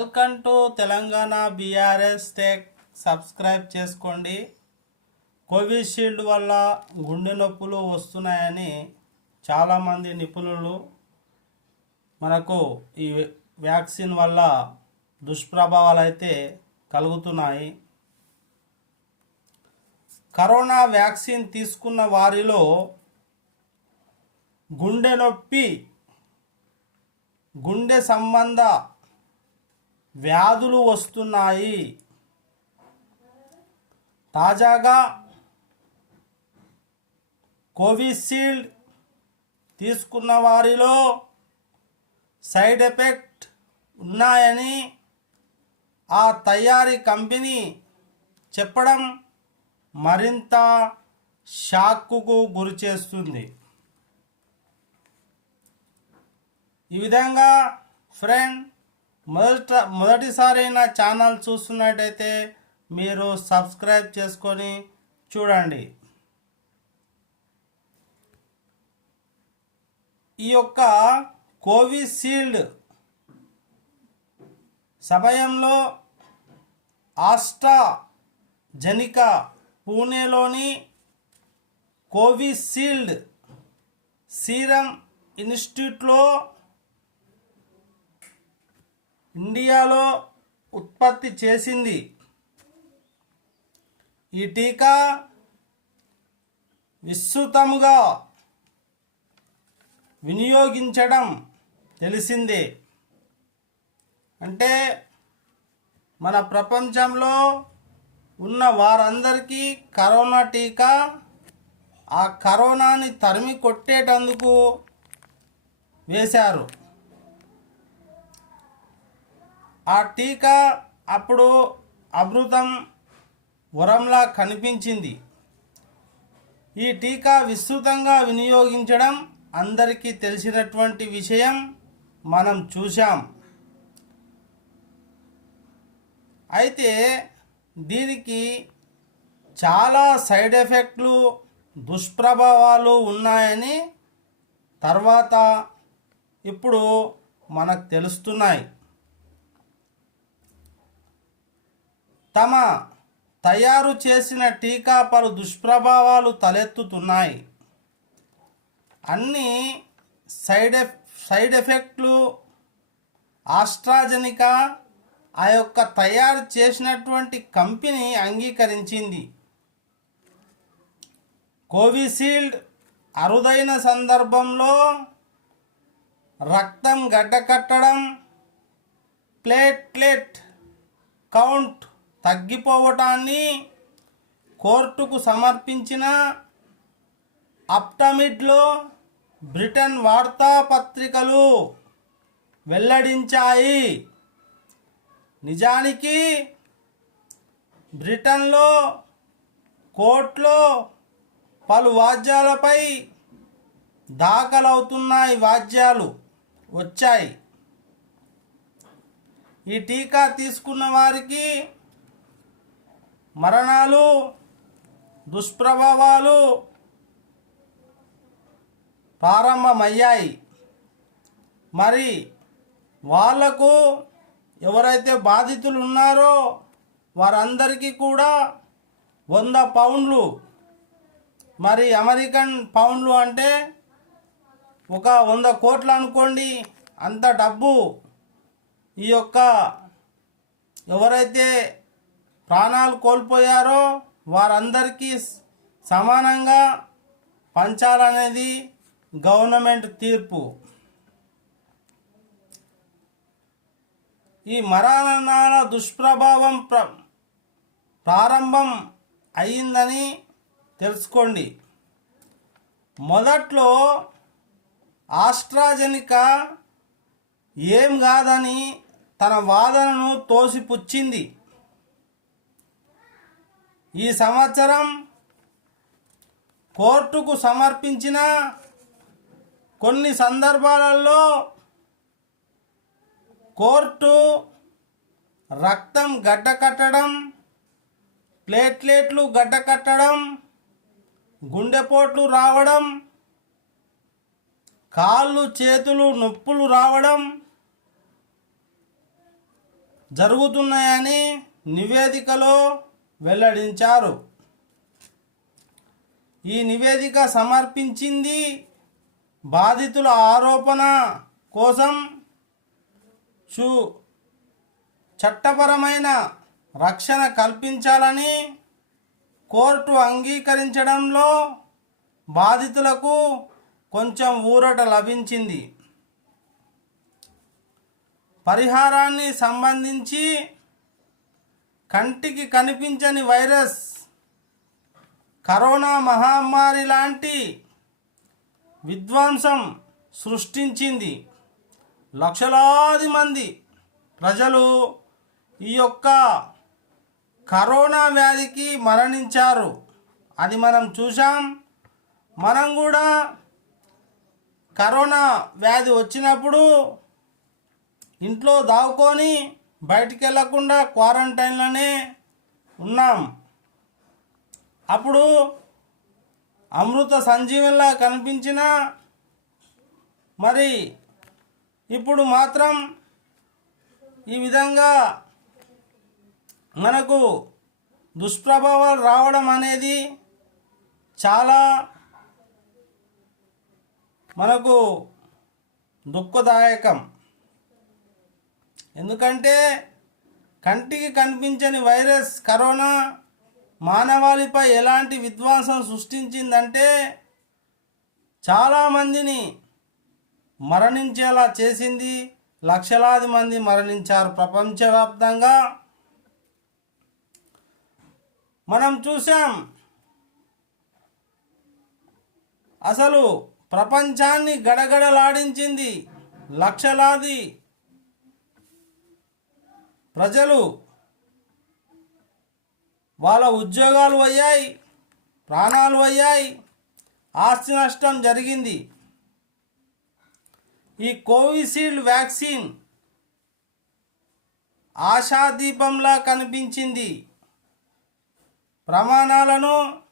Welcome to Telangana BRS tech subscribe చేసుకోండి. Covishield వల్ల గుండె నొప్పులు వస్తున్నాయని చాలామంది నిపుణులు మనకు ఈ వ్యాక్సిన్ వల్ల దుష్ప్రభావాలు అయితే కలుగుతున్నాయి. కరోనా వ్యాక్సిన్ తీసుకున్న వారిలో గుండె నొప్పి గుండె సంబంధ వ్యాధులు వస్తున్నాయి. తాజాగా కోవిషీల్డ్ తీసుకున్న వారిలో సైడ్ ఎఫెక్ట్ ఉన్నాయని ఆ తయారీ కంపెనీ చెప్పడం మరింత షాక్కు గురి చేస్తుంది. ఈ విధంగా ఫ్రెండ్ మొదట మొదటిసారి నా ఛానల్ చూస్తున్నట్టయితే మీరు సబ్స్క్రైబ్ చేసుకొని చూడండి. ఈ యొక్క కోవిషీల్డ్ సమయంలో ఆస్ట్రా జనికా పూణేలోని కోవిషీల్డ్ సీరం ఇన్స్టిట్యూట్లో ఇండియాలో ఉత్పత్తి చేసింది ఈ టీకా విస్తృతముగా వినియోగించడం తెలిసిందే. అంటే మన ప్రపంచంలో ఉన్న వారందరికీ కరోనా టీకా ఆ కరోనాని తరిమి కొట్టేటందుకు వేశారు. ఆ టీకా అప్పుడు అమృతం వరంలా కనిపించింది. ఈ టీకా విస్తృతంగా వినియోగించడం అందరికీ తెలిసినటువంటి విషయం మనం చూశాం. అయితే దీనికి చాలా సైడ్ ఎఫెక్ట్లు దుష్ప్రభావాలు ఉన్నాయని తర్వాత ఇప్పుడు మనకు తెలుస్తున్నాయి. తమ తయారు చేసిన టీకా పలు దుష్ప్రభావాలు తలెత్తుతున్నాయి. అన్ని సైడ్ ఎఫ్ సైడ్ ఎఫెక్ట్లు ఆస్ట్రాజెనికా ఆ యొక్క తయారు చేసినటువంటి కంపెనీ అంగీకరించింది. కోవిషీల్డ్ అరుదైన సందర్భంలో రక్తం గడ్డకట్టడం ప్లేట్లెట్ కౌంట్ తగ్గిపోవటాన్ని కోర్టుకు సమర్పించిన అప్టమిడ్లో బ్రిటన్ వార్తాపత్రికలు వెల్లడించాయి. నిజానికి బ్రిటన్లో కోర్టులో పలు వాద్యాలపై దాఖలవుతున్నాయి వాద్యాలు వచ్చాయి. ఈ టీకా తీసుకున్న వారికి మరణాలు దుష్ప్రభావాలు ప్రారంభమయ్యాయి. మరి వాళ్ళకు ఎవరైతే బాధితులు ఉన్నారో వారందరికీ కూడా వంద పౌండ్లు. మరి అమెరికన్ పౌండ్లు అంటే ఒక వంద కోట్లు అనుకోండి అంత డబ్బు. ఈ యొక్క ఎవరైతే ప్రాణాలు కోల్పోయారో వారందరికీ సమానంగా పంచాలనేది గవర్నమెంట్ తీర్పు. ఈ మరణాల దుష్ప్రభావం ప్ర ప్రారంభం అయిందని తెలుసుకోండి. మొదట్లో ఆస్ట్రాజెనికా ఏం కాదని తన వాదనను తోసిపుచ్చింది. ఈ సంవత్సరం కోర్టుకు సమర్పించిన కొన్ని సందర్భాలలో కోర్టు రక్తం గడ్డకట్టడం ప్లేట్లెట్లు గడ్డకట్టడం గుండెపోట్లు రావడం కాళ్ళు చేతులు నొప్పులు రావడం జరుగుతున్నాయని నివేదికలో వెల్లడించారు. ఈ నివేదిక సమర్పించింది బాధితుల ఆరోపణ కోసం చూ చట్టపరమైన రక్షణ కల్పించాలని కోర్టు అంగీకరించడంలో బాధితులకు కొంచెం ఊరట లభించింది. పరిహారాన్ని సంబంధించి కంటికి కనిపించని వైరస్ కరోనా మహమ్మారి లాంటి విధ్వంసం సృష్టించింది. లక్షలాది మంది ప్రజలు ఈ యొక్క కరోనా వ్యాధికి మరణించారు. అది మనం చూసాం మనం కూడా కరోనా వ్యాధి వచ్చినప్పుడు ఇంట్లో దావుకొని బయటికి వెళ్ళకుండా క్వారంటైన్లోనే ఉన్నాం. అప్పుడు అమృత సంజీవన్లా కనిపించిన మరి ఇప్పుడు మాత్రం ఈ విధంగా మనకు దుష్ప్రభావాలు రావడం అనేది చాలా మనకు దుఃఖదాయకం. ఎందుకంటే కంటికి కనిపించని వైరస్ కరోనా మానవాళిపై ఎలాంటి విధ్వంసం సృష్టించిందంటే చాలామందిని మరణించేలా చేసింది లక్షలాది మంది మరణించారు ప్రపంచవ్యాప్తంగా. మనం చూసాం అసలు ప్రపంచాన్ని గడగడలాడించింది లక్షలాది ప్రజలు వాళ్ళ ఉద్యోగాలు అయ్యాయి ప్రాణాలు అయ్యాయి ఆస్తి నష్టం జరిగింది. ఈ కోవిషీల్డ్ వ్యాక్సిన్ ఆశాదీపంలా కనిపించింది. ప్రమాణాలను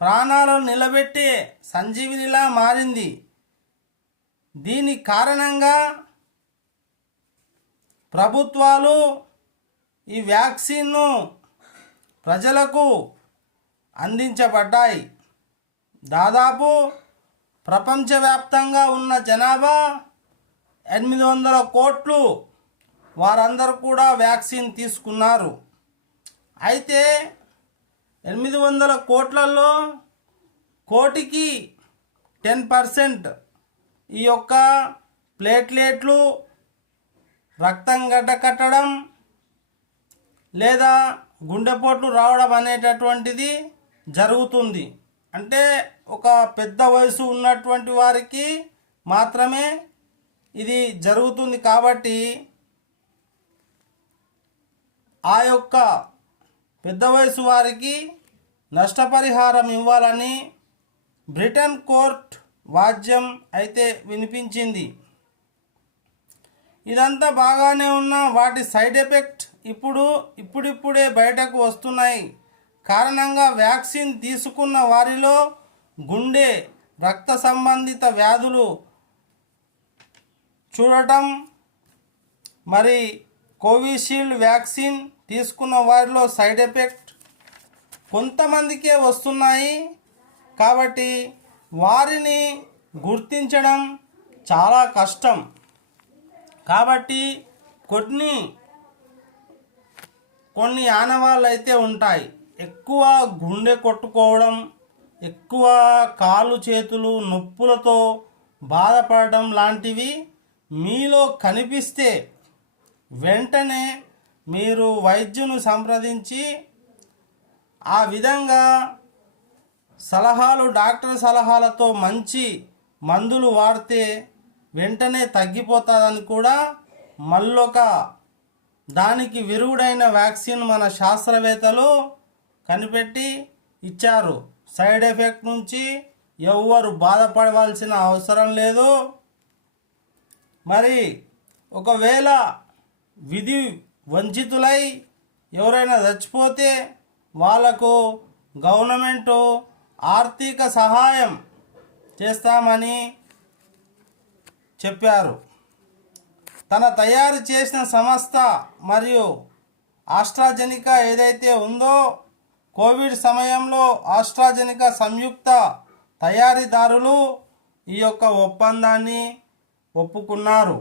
ప్రాణాలను నిలబెట్టే సంజీవినిలా మారింది. దీని కారణంగా ప్రభుత్వాలు ఈ వ్యాక్సిన్ను ప్రజలకు అందించబడ్డాయి. దాదాపు ప్రపంచవ్యాప్తంగా ఉన్న జనాభా ఎనిమిది వందల కోట్లు వారందరూ కూడా వ్యాక్సిన్ తీసుకున్నారు. అయితే ఎనిమిది వందల కోట్లలో కోటికి టెన్ పర్సెంట్ ఈ యొక్క ప్లేట్లెట్లు రక్తం గడ్డ కట్టడం లేదా గుండెపోట్లు రావడం అనేటటువంటిది జరుగుతుంది. అంటే ఒక పెద్ద వయసు ఉన్నటువంటి వారికి మాత్రమే ఇది జరుగుతుంది కాబట్టి ఆ యొక్క పెద్ద వయసు వారికి నష్టపరిహారం ఇవ్వాలని బ్రిటన్ కోర్ట్ వాద్యం అయితే వినిపించింది. ఇదంతా బాగానే ఉన్న వాటి సైడ్ ఎఫెక్ట్ ఇప్పుడు ఇప్పుడిప్పుడే బయటకు వస్తున్నాయి. కారణంగా వ్యాక్సిన్ తీసుకున్న వారిలో గుండె రక్త సంబంధిత వ్యాధులు చూడటం మరి కోవిషీల్డ్ వ్యాక్సిన్ తీసుకున్న వారిలో సైడ్ ఎఫెక్ట్ కొంతమందికే వస్తున్నాయి. కాబట్టి వారిని గుర్తించడం చాలా కష్టం. కాబట్టి కొన్ని కొన్ని ఆనవాళ్ళు అయితే ఉంటాయి. ఎక్కువ గుండె కొట్టుకోవడం ఎక్కువ కాళ్ళు చేతులు నొప్పులతో బాధపడడం లాంటివి మీలో కనిపిస్తే వెంటనే మీరు వైద్యును సంప్రదించి ఆ విధంగా సలహాలు డాక్టర్ సలహాలతో మంచి మందులు వాడితే వెంటనే తగ్గిపోతుందని కూడా మళ్ళొక దానికి విరుగుడైన వ్యాక్సిన్ మన శాస్త్రవేత్తలు కనిపెట్టి ఇచ్చారు. సైడ్ ఎఫెక్ట్ నుంచి ఎవ్వరు బాధపడవలసిన అవసరం లేదు. మరి ఒకవేళ విధి వంచితులై ఎవరైనా చచ్చిపోతే వాళ్ళకు గవర్నమెంటు ఆర్థిక సహాయం చేస్తామని చెప్పారు. తన తయారు చేసిన సంస్థ మరియు ఆస్ట్రాజెనికా ఏదైతే ఉందో కోవిడ్ సమయంలో ఆస్ట్రాజెనికా సంయుక్త తయారీదారులు ఈ యొక్క ఒప్పందాన్ని ఒప్పుకున్నారు.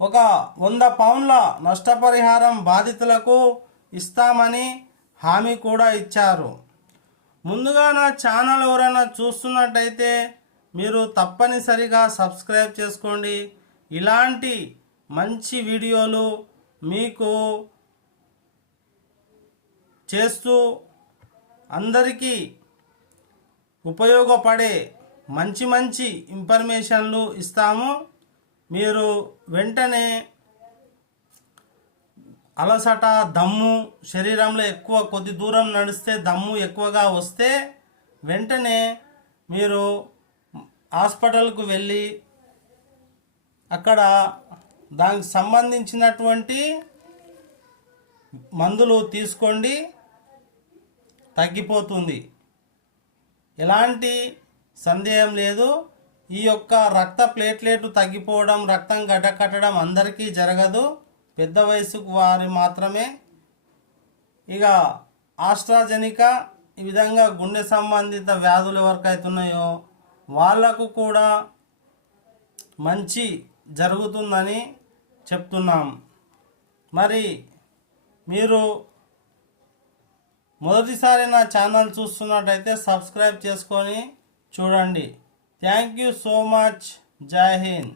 ఒక వంద పౌండ్ల నష్టపరిహారం బాధితులకు ఇస్తామని హామీ కూడా ఇచ్చారు. ముందుగా నా ఛానల్ ఎవరైనా చూస్తున్నట్టయితే మీరు తప్పనిసరిగా సబ్స్క్రైబ్ చేసుకోండి. ఇలాంటి మంచి వీడియోలు మీకు చేస్తూ అందరికీ ఉపయోగపడే మంచి మంచి ఇన్ఫర్మేషన్లు ఇస్తాము. మీరు వెంటనే అలసట దమ్ము శరీరంలో ఎక్కువ కొద్ది దూరం నడిస్తే దమ్ము ఎక్కువగా వస్తే వెంటనే మీరు హాస్పిటల్కు వెళ్ళి అక్కడ దానికి సంబంధించినటువంటి మందులు తీసుకోండి తగ్గిపోతుంది. ఎలాంటి సందేహం లేదు. ఈ యొక్క రక్త ప్లేట్లెట్లు తగ్గిపోవడం రక్తం గడ్డకట్టడం అందరికీ జరగదు. పెద్ద వయసుకు వారి మాత్రమే. ఇక ఆస్ట్రాజెనికా ఈ విధంగా గుండె సంబంధిత వ్యాధులు ఎవరికైతున్నాయో వాళ్ళకు వాళ్ళకు కూడా మంచి జరుగుతుందని చెప్తున్నాం. మరి మీరు మొదటిసారి నా ఛానల్ చూస్తున్నట్టయితే సబ్స్క్రైబ్ చేసుకొని చూడండి. Thank you so much. Jai Hind.